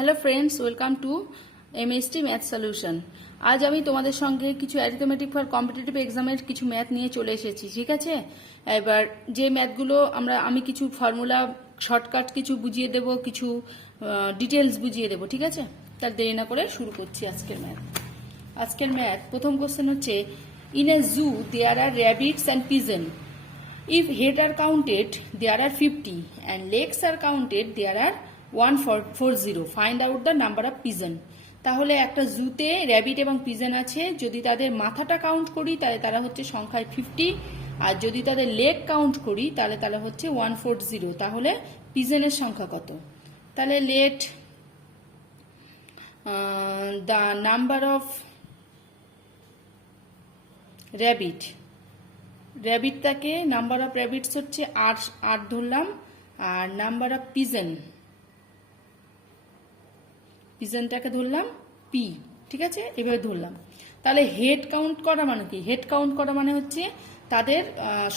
Hello friends, welcome to MST math solution. আজ আমি তোমাদের সঙ্গে কিছু অ্যারিথমেটিক ফর কম্পিটিটিভ এক্সামের কিছু ম্যাথ নিয়ে চলে এসেছি, ঠিক আছে। এবার যে ম্যাথগুলো আমি কিছু ফর্মুলা শর্টকাট কিছু বুঝিয়ে দেব, কিছু ডিটেলস বুঝিয়ে দেব, ঠিক আছে। তার দেরি না করে শুরু করছি আজকের ম্যাথ। প্রথম কোশ্চেন হচ্ছে, in a zoo there are rabbits and pigeon. If head are counted, there are 50 and legs are counted, there are 140. Find out the number of pigeon. তাহলে একটা জুতে র্যাবিট এবং পিজন আছে, যদি তাদের মাথাটা কাউন্ট করি তাহলে তারা হচ্ছে সংখ্যায় 50, আর যদি তাদের লেগ কাউন্ট করি তাহলে তারা হচ্ছে 140. তাহলে পিজনের সংখ্যা কত? তাহলে লেট দ্য নাম্বার অফ র্যাবিটটাকে, নাম্বার অফ র্যাবিটস হচ্ছে 8 ধরলাম, আর নাম্বার অফ পিজনটাকে ধরলাম পি, ঠিক আছে। এভাবে ধরলাম। তাহলে হেড কাউন্ট করা মানে কি? হেড কাউন্ট করা মানে হচ্ছে তাদের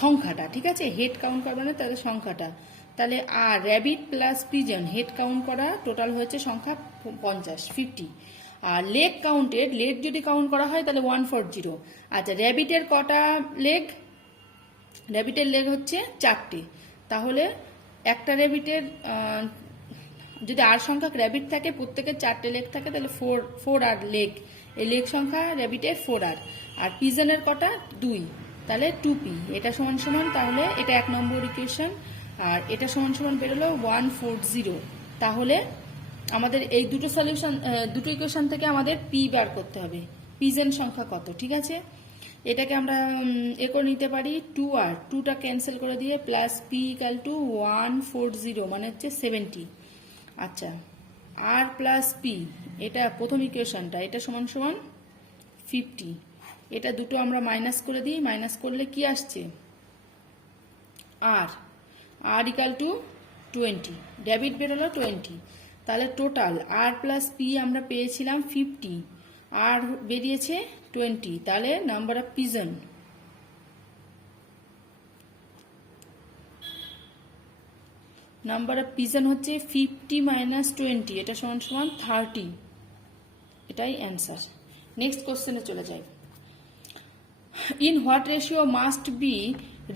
সংখ্যাটা, ঠিক আছে। হেড কাউন্ট করা মানে তাদের সংখ্যাটা। তাহলে আর rabbit plus pigeon head count করা টোটাল হয়েছে সংখ্যা 50। আর লেগ কাউন্টেড, লেগ যদি কাউন্ট করা হয় তাহলে 140। আচ্ছা, র্যাবিটের কটা লেগ? র্যাবিটের লেগ হচ্ছে 4টে। তাহলে একটা র্যাবিটের যদি আর সংখ্যক র্যাবিট থাকে, প্রত্যেকের 4টে লেগ থাকে, তাহলে 4 আর লেগ, এই লেগ সংখ্যা র্যাবিটের 4 আর পিজনের কটা? 2, তাহলে 2p। এটা সমান সমান, তাহলে এটা 1 নম্বর ইকুয়েশন, আর এটা সমান সমান বেরোলো 140। তাহলে আমাদের এই দুটো ইকুয়েশন থেকে আমাদের পি বার করতে হবে, পিজন সংখ্যা কত, ঠিক আছে। এটাকে আমরা করে নিতে পারি 2 আর 2টা ক্যান্সেল করে দিয়ে প্লাস পি ইকাল টু 140 মানে হচ্ছে 70। আচ্ছা, আর প্লাস পি, এটা প্রথম ইকুয়েশনটা, এটা সমান সমান 50। এটা দুটো আমরা মাইনাস করে দিই, মাইনাস করলে কি আসছে? আর ইকাল টু 20, ডেবিট বেরোলো 20। তাহলে টোটাল আর প্লাস পি আমরা পেয়েছিলাম 50, আর বেরিয়েছে 20। তাহলে নাম্বার অফ পিজন হচ্ছে 50 মাইনাস 20, এটা সমান সমান 30। এটাই অ্যান্সার। নেক্সট কোশ্চেনে চলে যাই। In what ratio must be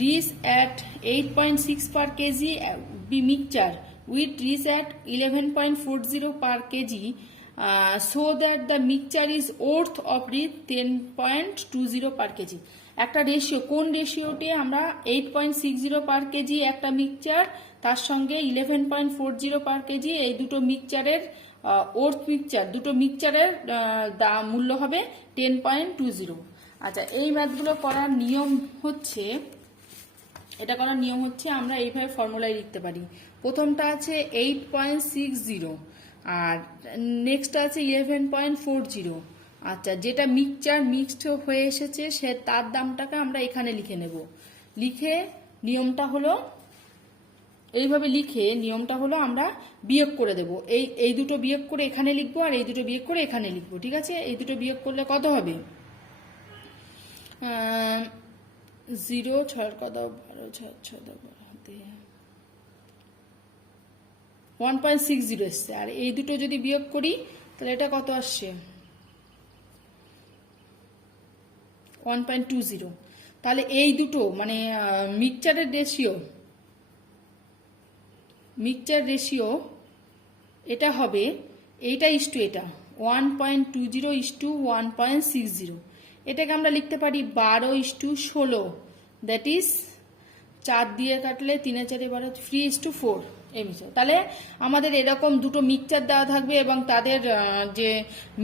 reach at 8.6 per kg be mixture with reach at 11.40 per kg so that the mixture is worth of reach 10.20 per kg. একটা ratio, কোন রেশিওতে আমরা 8.60 per kg একটা mixture, তার সঙ্গে 11.40 per kg, এই দুটো মিক্সচারের দুটো মিক্সচারের মূল্য হবে 10.20। আচ্ছা, এই ম্যাথগুলো করার নিয়ম হচ্ছে, আমরা এইভাবে ফর্মুলায় লিখতে পারি। প্রথমটা আছে 8.60 আর নেক্সট আছে 11.40। আচ্ছা, যেটা মিক্সচার মিক্সড হয়ে এসেছে সে তার দামটাকে আমরা এখানে লিখে নেব। নিয়মটা হলো আমরা বিয়োগ করে দেব। এই দুটো বিয়োগ করে এখানে লিখবো, আর এই দুটো বিয়োগ করে এখানে লিখবো, ঠিক আছে। এই দুটো বিয়োগ করলে কত হবে? 0 6 কত 12 6 1.60 এসছে। আর এই দুটো যদি বিয়োগ করি তাহলে এটা কত আসছে? 1.20। তাহলে এই দুটো মানে মিক্সচার রেশিও এটা হবে, এইটা ইস্টু এটা 1.20 ইস্টু 1.60। এটাকে আমরা লিখতে পারি 12:16, দ্যাট ইজ 4 দিয়ে কাটলে 3 4 12, 3:4 এই বিষয়। তাহলে আমাদের এরকম দুটো মিক্সচার দেওয়া থাকবে, এবং তাদের যে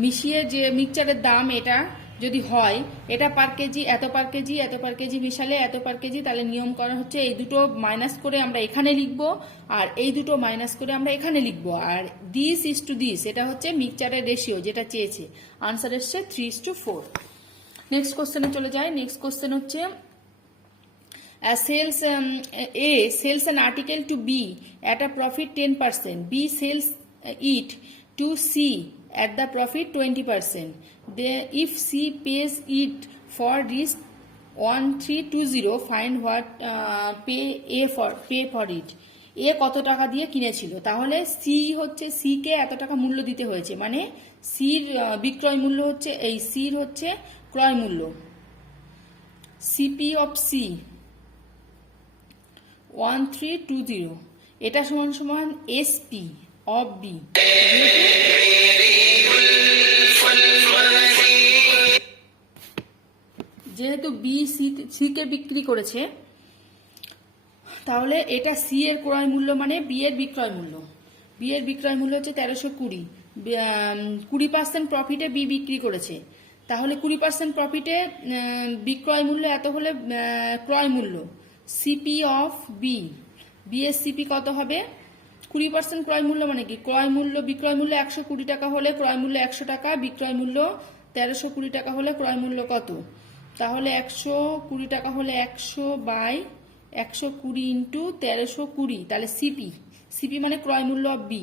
মিশিয়ে যে মিক্সচারের দাম এটা যদি হয়, এটা পার কেজি এত পার কেজি, এত পার কেজি মিশালে এত পার কেজি, তাহলে নিয়ম করা হচ্ছে এই দুটো মাইনাস করে আমরা এখানে লিখবো, আর এই দুটো মাইনাস করে আমরা এখানে লিখবো, আর দিস ইস টু দিস, এটা হচ্ছে মিক্সচারের রেশিও যেটা চেয়েছে। আনসার এসছে 3:4। নেক্সট কোশ্চেনে চলে যায়। নেক্সট কোশ্চেন হচ্ছে, A sells an article to B at a profit 10%. B sells it to C at the profit 20%. If C pays it for risk 1320, find what pay for it. এ কত টাকা দিয়ে কিনেছিল, তাহলে C হচ্ছে C K এত টাকা মূল্য দিতে হয়েছে, মানে সির বিক্রয় মূল্য হচ্ছে এই সির হচ্ছে ক্রয় মূল্য। সিপি অফ সি 1320, এটা সমান সমান এসপি অফ বি। যেহেতু বি সি কে বিক্রি করেছে, তাহলে এটা সি এর ক্রয় মূল্য মানে বি এর বিক্রয় মূল্য। বি এর বিক্রয় মূল্য হচ্ছে 1320, 20% প্রফিটে বি বিক্রি করেছে, তাহলে 20% প্রফিটে বিক্রয় মূল্য এত হলে ক্রয় মূল্য সিপি অফ বি, বি এর সিপি কত হবে? 20% ক্রয় মূল্য মানে কি, ক্রয় মূল্য বিক্রয় মূল্য 120 টাকা হলে ক্রয় মূল্য 100 টাকা, বিক্রয় মূল্য 1320 টাকা হলে ক্রয় মূল্য কত? তাহলে 120 টাকা হলে 100/120 ইন্টু 1320, তাহলে সিপি, সিপি মানে ক্রয় মূল্য অফ বি।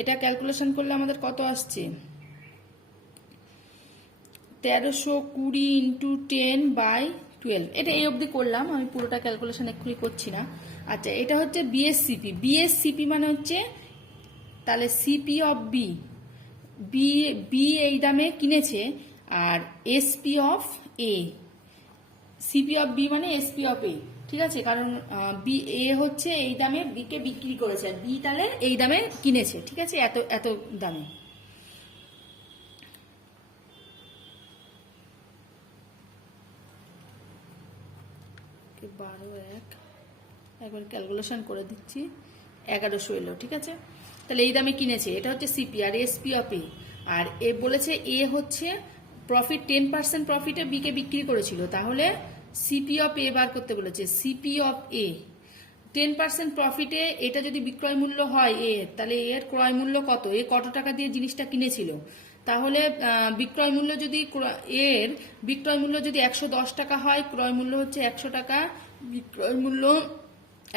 এটা ক্যালকুলেশন করলে আমাদের কত আসছে? 1320 ইন্টু 10/12। এটা এই অবধি করলাম, আমি পুরোটা ক্যালকুলেশন এক্ষুনি করছি না। আচ্ছা, এটা হচ্ছে বিএসসিপি। বিএসসিপি মানে হচ্ছে তাহলে CP of B, B B এই দামে কিনেছে, আর SP of A, CP of B মানে এসপি অফ এ, ঠিক আছে? কারণ বি এ হচ্ছে এই দামে বি কে বিক্রি করেছে, আর বি তাহলে এই দামে কিনেছে, ঠিক আছে? এত এত দামে। একবার ক্যালকুলেশন করে দিচ্ছি, 1100 এলো, ঠিক আছে? তাহলে এই দামে কিনেছে, এটা হচ্ছে সিপি আর এসপি অফ এ। আর এ বলেছে এ হচ্ছে প্রফিট 10% প্রফিটে বি কে বিক্রি করেছিল, তাহলে সিপি অফ এ বার করতে বলেছে। সিপি অফ এ 10% প্রফিটে এটা যদি বিক্রয় মূল্য হয় এ, তাহলে এর ক্রয় মূল্য কত? এ কত টাকা দিয়ে জিনিসটা কিনেছিল? তাহলে বিক্রয় মূল্য যদি এর বিক্রয় মূল্য যদি 110 টাকা হয়, ক্রয় মূল্য হচ্ছে 100 টাকা, বিক্রয় মূল্য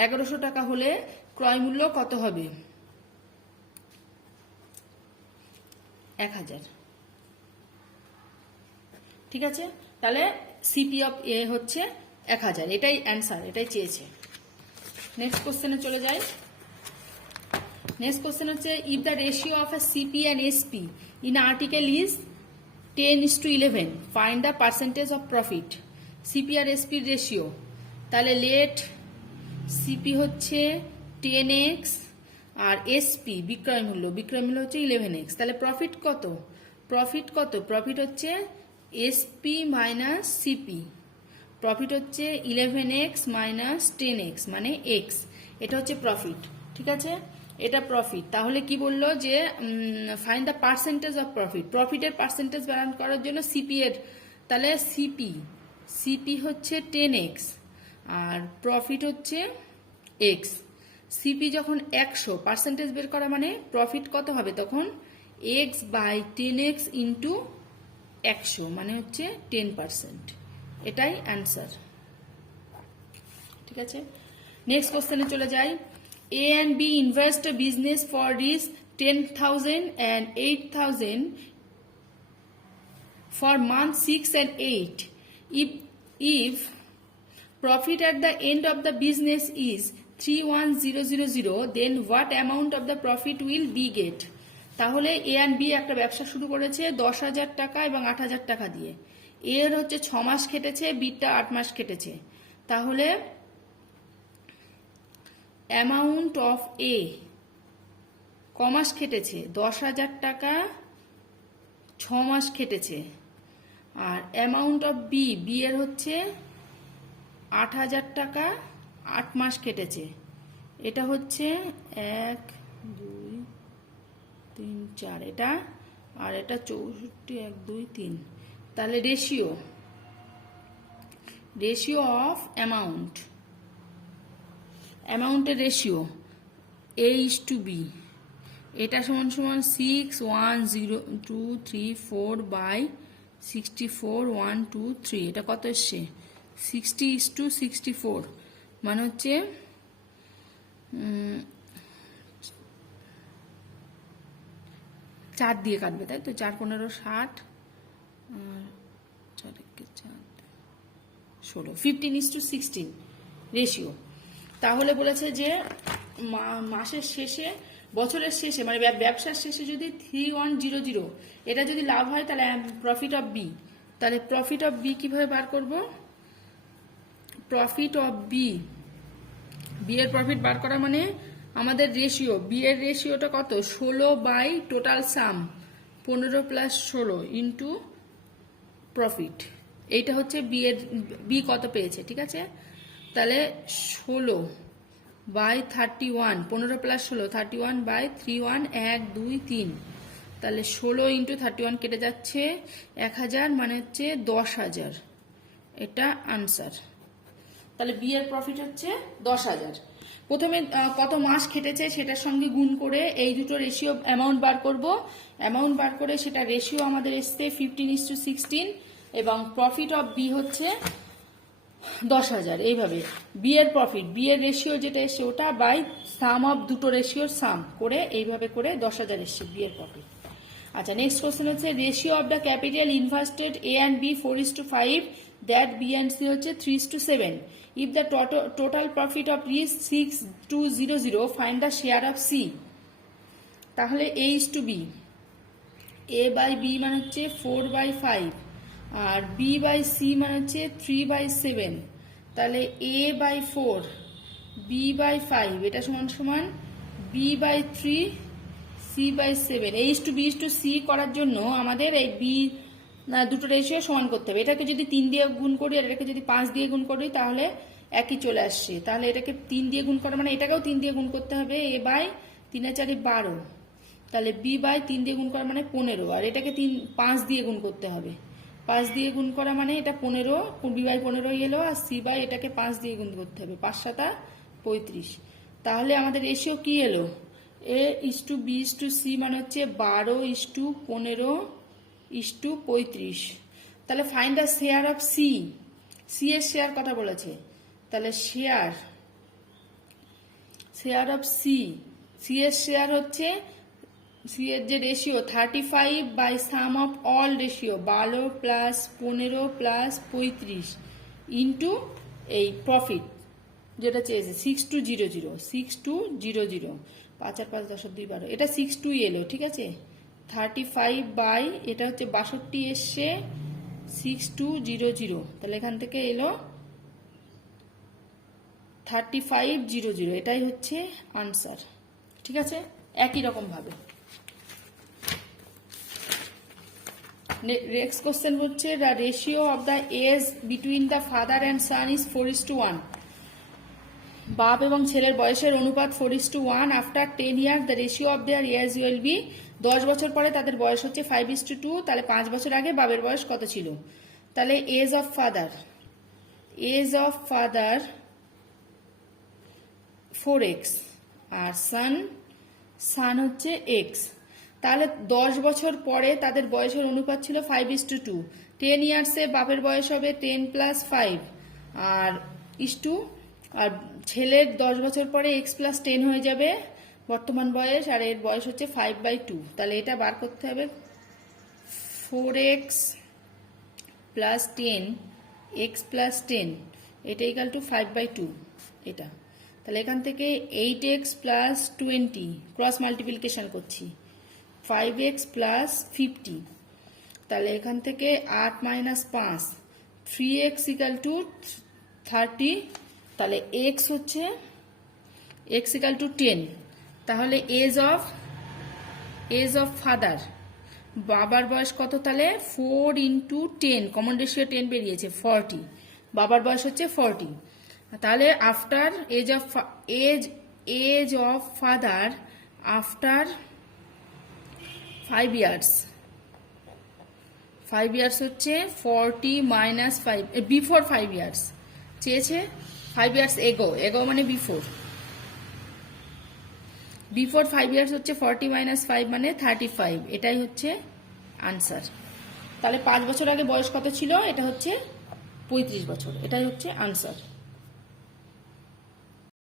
1100 টাকা হলে ক্রয় মূল্য কত হবে? 1000, ঠিক আছে? তাহলে সিপি অফ এ হচ্ছে 1000, এটাই অ্যান্সার, এটাই চেয়েছে। নেক্সট কোশ্চেনে চলে যাই। নেক্সট কোশ্চেন হচ্ছে, if the ratio of A CP and SP in article is 10:11, find the percentage of profit. CP আর এসপির রেশিও, তাহলে লেট সিপি হচ্ছে 10x আর এসপি বিক্রয় মূল্য হচ্ছে 11x, তাহলে প্রফিট কত? প্রফিট হচ্ছে এসপি মাইনাস সিপি, প্রফিট হচ্ছে 11x মাইনাস 10x মানে x, এটা হচ্ছে প্রফিট, ঠিক আছে? এটা প্রফিট। তাহলে কি বললো যে find the percentage of profit, প্রফিটের পার্সেন্টেজ বের করার জন্য সিপি এর, তাহলে সিপি হচ্ছে 10x আর প্রফিট হচ্ছে x। সিপি যখন 100, পার্সেন্টেজ বের করা মানে প্রফিট কত হবে তখন? x/10x ইন্টু 100 মানে হচ্ছে 10%, এটাই অ্যান্সার, ঠিক আছে? নেক্সট কোশ্চেনে চলে যাই। A and B invest a business for rupees 10,000 and 8,000 for month 6 and 8. If profit at the end of the business is 31000, then what amount of the profit will B get? তাহলে এ and B একটা ব্যবসা শুরু করেছে 10,000 টাকা এবং 8,000 টাকা দিয়ে। এ এর হচ্ছে 6 মাস খেটেছে, বিটা 8 মাস খেটেছে, তাহলে অ্যামাউন্ট অফ এ কমাস খেটেছে 10,000 টাকা, 6 মাস খেটেছে, আর অ্যামাউন্ট অফ বি এর হচ্ছে 8,000 টাকা, 8 মাস খেটেছে, এটা হচ্ছে 1 2 3 4, এটা আর এটা 64 1 2 3, তাহলে রেশিও অফ অ্যামাউন্টের রেশিও A/B, এটা সমান সমান 6 1 0 2 3 4/64 1 2 3, এটা কত এসছে? 60:64, মানে হচ্ছে 4 দিয়ে কাটবে, তাই তো? 4 15 60 আর 4 16, 15:16 রেশিও। তাহলে বলেছে যে মাসের শেষে বছরের শেষে মানে ব্যবসার শেষে যদি 3100 এটা যদি লাভ হয় তাহলে প্রফিট অফ বি। তাহলে প্রফিট অফ বি কিভাবে বার করব? প্রফিট অফ বি, বি এর প্রফিট বার করা মানে আমাদের রেশিও, বি এর রেশিওটা কত? 16 by total sum 15 plus 16 into profit. এইটা হচ্ছে বি এর, বি কত পেয়েছে, ঠিক আছে? তাহলে 16 বাই 31, 15 প্লাস 16 31 বাই 31 1 2 3, তাহলে 16 ইন্টু 31 কেটে যাচ্ছে 1000 মানে হচ্ছে 10,000, এটা আনসার। তাহলে বি এর প্রফিট হচ্ছে 10,000। প্রথমে কত মাস খেটেছে সেটার সঙ্গে গুণ করে এই দুটো রেশিও অ্যামাউন্ট বার করব। অ্যামাউন্ট বার করে সেটা রেশিও আমাদের এসছে 15:16 এবং প্রফিট অফ বি হচ্ছে 10,000। এইভাবে বি এর প্রফিট, বি এর রেশিও যেটা এসছে ওটা বাই সাম অফ দুটো রেশিওর সাম করে এইভাবে করে 10,000 এসছে বি এর প্রফিট। আচ্ছা, নেক্সট কোশ্চেন হচ্ছে ratio of the capital invested A and B 4:5, that B and C হচ্ছে 3:7। If the total profit of reach 6200, find the share of C. তাহলে A is to B, A by B মানে হচ্ছে 4/5 আর B by C মানে হচ্ছে 3/7। তাহলে এ by 4 B by 5 এটা সমান সমান বি বাই 3 সি বাই 7। এই টু বি টু সি করার জন্য আমাদের এই বি দুটো রেশিও সমান করতে হবে। এটাকে যদি 3 দিয়ে গুণ করি আর এটাকে যদি 5 দিয়ে গুণ করি তাহলে একই চলে আসছে। তাহলে এটাকে 3 দিয়ে গুণ করা মানে এটাকেও 3 দিয়ে গুণ করতে হবে, এ বাই 3 আর 4 12, তাহলে বি বাই 3 দিয়ে গুণ করা মানে 15, আর এটাকে 5 দিয়ে গুণ করতে হবে। 5 দিয়ে গুণ করা মানে এটা 15, বি বাই 15 এলো, আর সি বাই এটাকে 5 দিয়ে গুণ করতে হবে, 5 7 35। তাহলে আমাদের রেশিও কি এলো? A is to B is to C মানে হচ্ছে 12:15:35। তাহলে find the share of C, C এর শেয়ার কথা বলেছে। তাহলে শেয়ার অফ সি, সি এর শেয়ার হচ্ছে, সি এর যে ratio 35 by sum of all ratio 12 plus 15 plus 35 into এই প্রফিট যেটা চেয়েছে 6200, 6200, 5 আর 5 10 2 12, এটা 62 এলো, ঠিক আছে? 35 বাই এটা হচ্ছে 62 এসছে 6200, তাহলে এখান থেকে এলো 3500, এটাই হচ্ছে আনসার, ঠিক আছে? একই রকম ভাবে নেক্সট কোশ্চেন হচ্ছে the ratio of the age between the father and son is 4:1। বাপ এবং ছেলের বয়সের অনুপাত 4:1। After 10 years the ratio of their age will be. 10 বছর পরে তাদের বয়স হচ্ছে 5:2। তাহলে 5 বছর আগে বাবের বয়স কত ছিল? তাহলে এজ অফ ফাদার 4x আর সান হচ্ছে x। তাহলে 10 বছর পরে তাদের বয়সের অনুপাত ছিল 5:2। 10 ইয়ার্সে বাপের বয়স হবে 10 প্লাস 5 আর ইস টু, আর ছেলের 10 বছর পরে x প্লাস 10 হয়ে যাবে বর্তমান বয়স, আর এর বয়স হচ্ছে 5/2। তাহলে এটা বার করতে হবে 4x প্লাস 10 x প্লাস 10, এটা ইকাল টু 5/2 এটা। তাহলে এখান থেকে 8x প্লাস 20 ক্রস মাল্টিপ্লিকেশন করছি, 5x প্লাস 50, তাহলে এখান থেকে 8 মাইনাস 5 3x ইকাল টু 30, তাহলে x হচ্ছে x ইকাল টু 10। তাহলে এজ অফ ফাদার, বাবার বয়স কত? তাহলে 4 ইন্টু 10, কমন রেশিও 10 বেরিয়েছে 40, বাবার বয়স হচ্ছে 40। তাহলে after age of father after 5 years, 5 years হচ্ছে 40 মাইনাস 5, বিফোর 5 ইয়ার্স চেয়েছে, 5 ইয়ার্স এগো মানে বিফোর 5 ইয়ার্স হচ্ছে 40 মাইনাস 5 মানে 35, এটাই হচ্ছে আনসার। তাহলে 5 বছর আগে বয়স কত ছিল? এটা হচ্ছে 35 বছর, এটাই হচ্ছে আনসার।